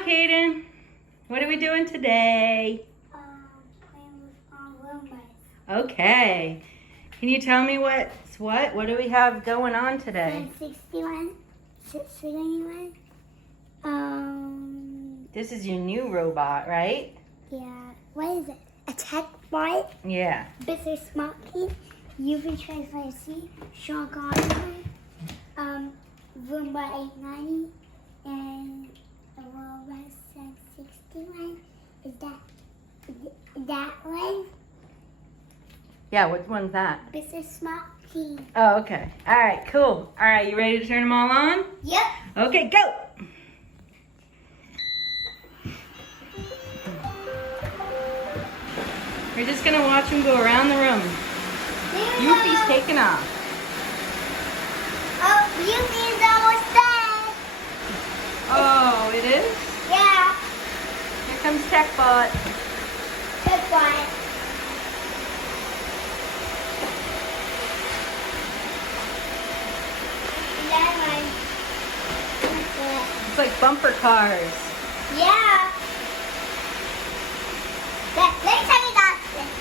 Now, Kaden, what are we doing today? Playing with Roombas. Okay. Can you tell me what's what? What do we have going on today? 61. 61. This is your new robot, right? Yeah. What is it? A tech bot? Yeah. Mr. Smart Key. UV Transfer C. Sean Gardner. Roomba 890. And the Roombas 61. Is that one? Yeah, which one's that? Mr. Smart Key. Oh, okay. All right, cool. All right, you ready to turn them all on? Yep. Okay, go. We're just gonna watch them go around the room. Yuffie's taking off. Oh, Yuffie's almost done. Oh, it is? Yeah. Here comes TechBot. Good one. That one. It's like bumper cars. Yeah. Let's try that thing.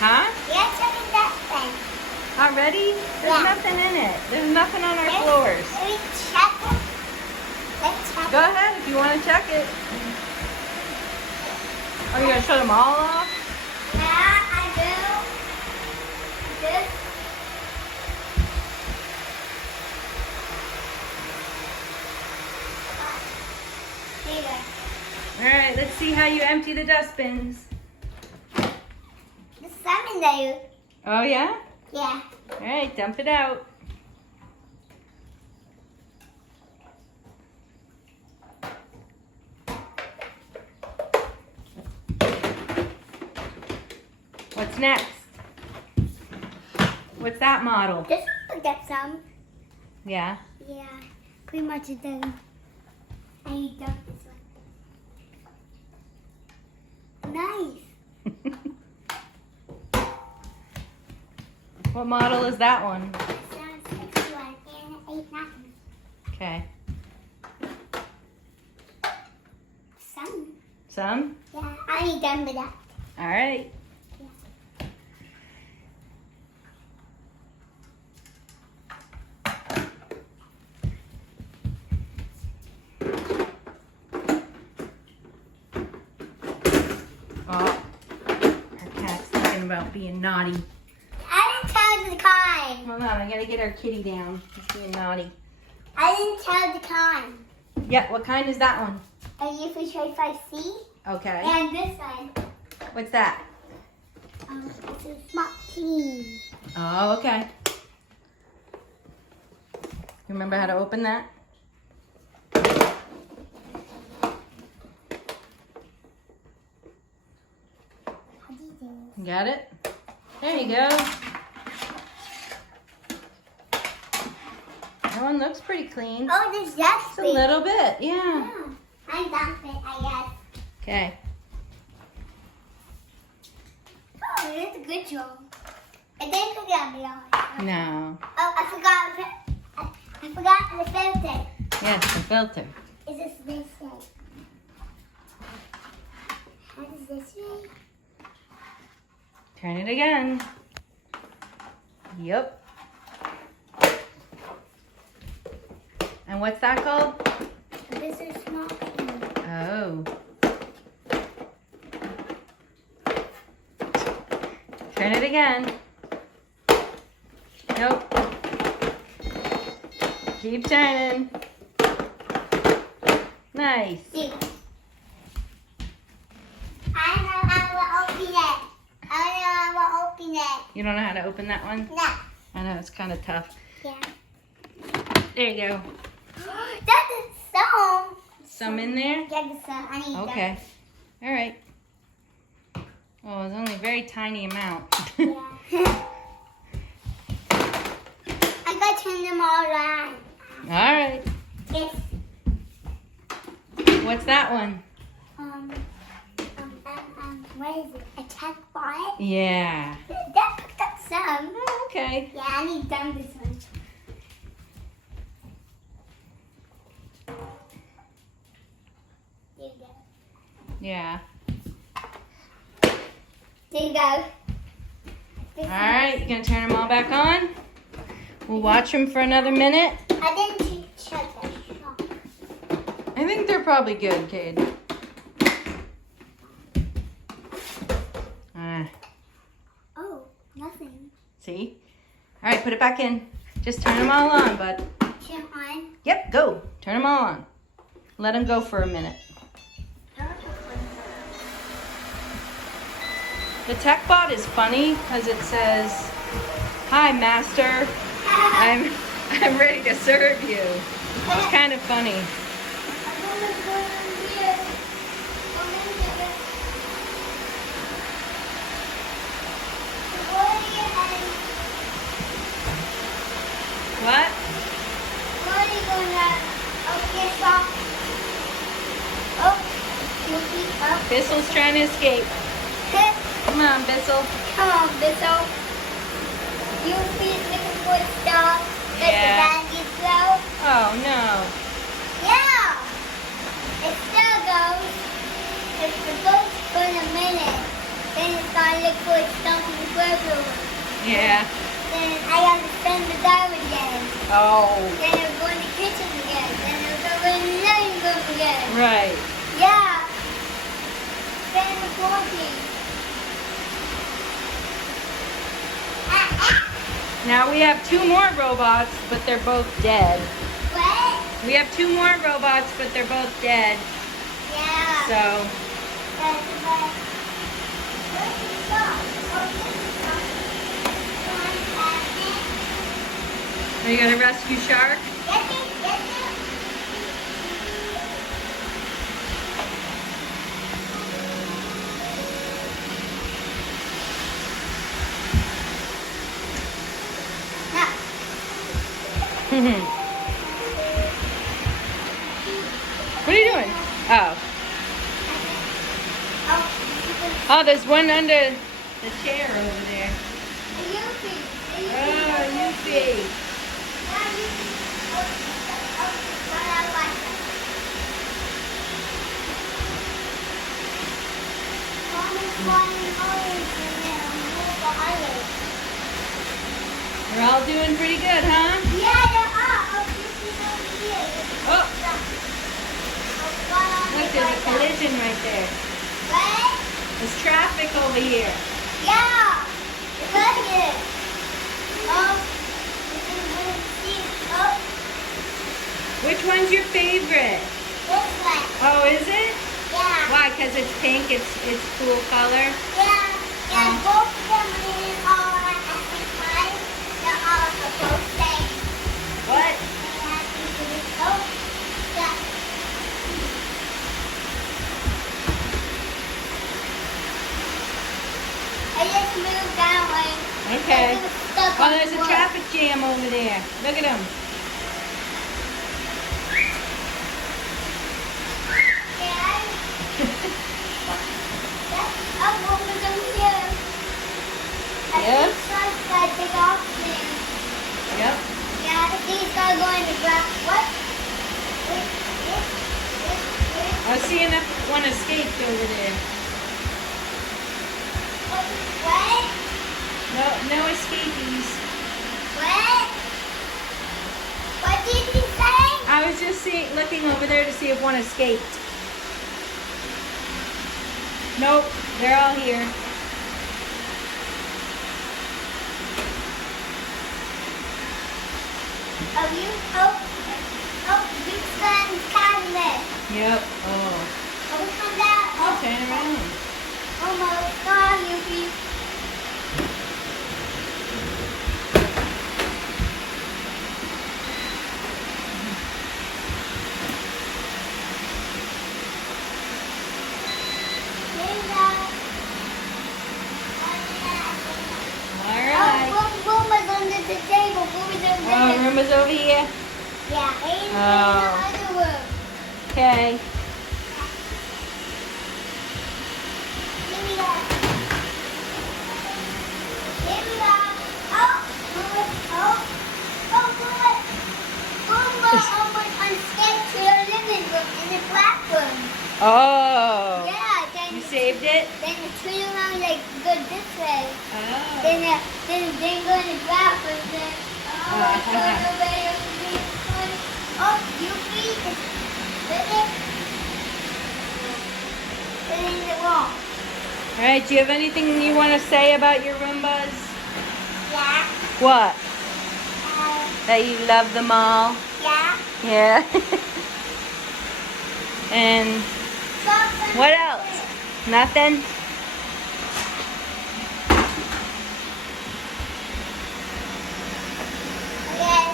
Huh? Let's try that thing. Already? There's Yeah. nothing in it. There's nothing on our floors. Let me check it. Let's check Go ahead if you want to check it. Are you going to shut them all off? Yeah, I do. Good. Here you go. All right, let's see how you empty the dustbins. The salmon there. Oh, yeah? Yeah. All right, dump it out. What's next? What's that model? This one got some. Yeah. Yeah. Pretty much done. I need done this one. Nice. What model is that one? Sounds 61 and 8 nothing. Okay. Some. Some? Yeah, I need done with that. All right. Oh, our cat's thinking about being naughty. I didn't tell the kind. Hold on, I gotta get our kitty down. She's being naughty. I didn't tell the kind. Yeah, what kind is that one? Are you for sure if I see? Okay. And this one. What's that? It's a smart key. Oh, okay. You remember how to open that? How do you do You got it? There you go. That one looks pretty clean. Oh, there's that Just a little bit, yeah. Yeah. I'm done with it, I guess. Okay. Oh, that's a good job. I didn't forget me on. No. Oh, I forgot. I forgot the filter. Yes, the filter. Is this way? How does this way? Turn it again. Yep. And what's that called? This is small key. Oh. Turn it again. Nope. Keep turning. Nice. See. I know how to open it. I know how to open it. You don't know how to open that one? No. I know, it's kind of tough. Yeah. There you go. That is so. Some in there? Yeah, the sun. I need Okay. All right. Well, it's only a very tiny amount. that. Yeah. I gotta turn them all around. All right. Yes. What's that one? What is it? A tech bot? Yeah. That picked up some. Oh, okay. Yeah, I need done this one. There you go. Yeah. There you go. All right, you gonna turn them all back on? We'll watch them for another minute. I didn't shut that shop. I think they're probably good, Cade. Oh, nothing. See? All right, put it back in. Just turn them all on, bud. Turn on. Yep, go. Turn them all on. Let them go for a minute. The TechBot is funny because it says, "Hi, master. I'm ready to serve you." It's kind of funny. What? Bissell's trying to escape. Come on, Bissell. Come on, Bissell. You feed looking for stuff that the baggy throw? Oh, no. Yeah. It still goes. If the goes for a minute, then it's gonna look for stuff in the burger. Yeah. Then I gotta spend the door again. Oh. Then it'll go in the kitchen again. Then it'll go in the living room again. Right. Yeah. Then the clothing. Now we have 2 more robots, but they're both dead. What? We have 2 more robots, but they're both dead. Yeah. So, That's right. Where's the song? Oh, this is the song. are you gonna rescue Shark? Get it, get it. What are you doing? Oh. Oh, there's one under the chair over there. Oh, Yuffie. We're all doing pretty good, huh? Oh, look, there's a collision right there. There's traffic over here. Yeah, look at it. Which one's your favorite? This one. Oh, is it? Yeah. Why? Because it's pink. It's cool color. Yeah. And both of them are at the time. They're all the both same. What? I just moved that way. Okay. Stuck Oh, on there's the a wood. traffic jam over there. Look at him. Yes? Yep. Yeah, these are going to grab what? I was seeing that one escaped over there. What? No escapees. What? What did you say? I was just looking over there to see if one escaped. Nope, they're all here. You son's cabinet. Yep. Oh. Which one's that? I'll turn around. Almost gone, Yuffie. All right. Boomer's under the table. Boomer's under Oh, Roomba's over here. Yeah, he's in the Oh. other room. Okay. Give me that. Give me that. Oh, Boomer. Oh, Boomer. Boomer almost escaped to the living room in the black room. Oh. Yeah, then You saved it? then it turn around like go this way. Oh. Then go in the back and then go the way of the front. Oh, you feed it. Put it in the wall. All right, do you have anything you want to say about your Roombas? Yeah. What? That you love them all? Yeah. Yeah. And what else? Nothing? Okay.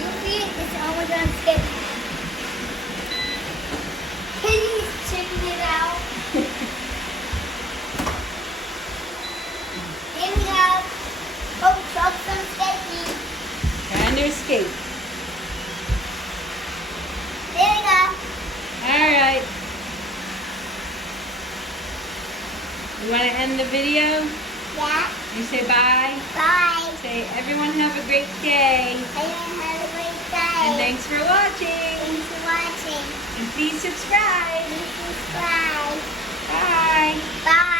You feed it. It's almost on schedule. Kitty's checking it out. Here we go. Oh, drop some skating. Trying to escape. There we go. All right. You want to end the video? Yeah. You say bye. Bye. Say everyone have a great day. Everyone have a great And day. thanks for watching. Thanks for watching. And please subscribe. Please subscribe. Bye. Bye.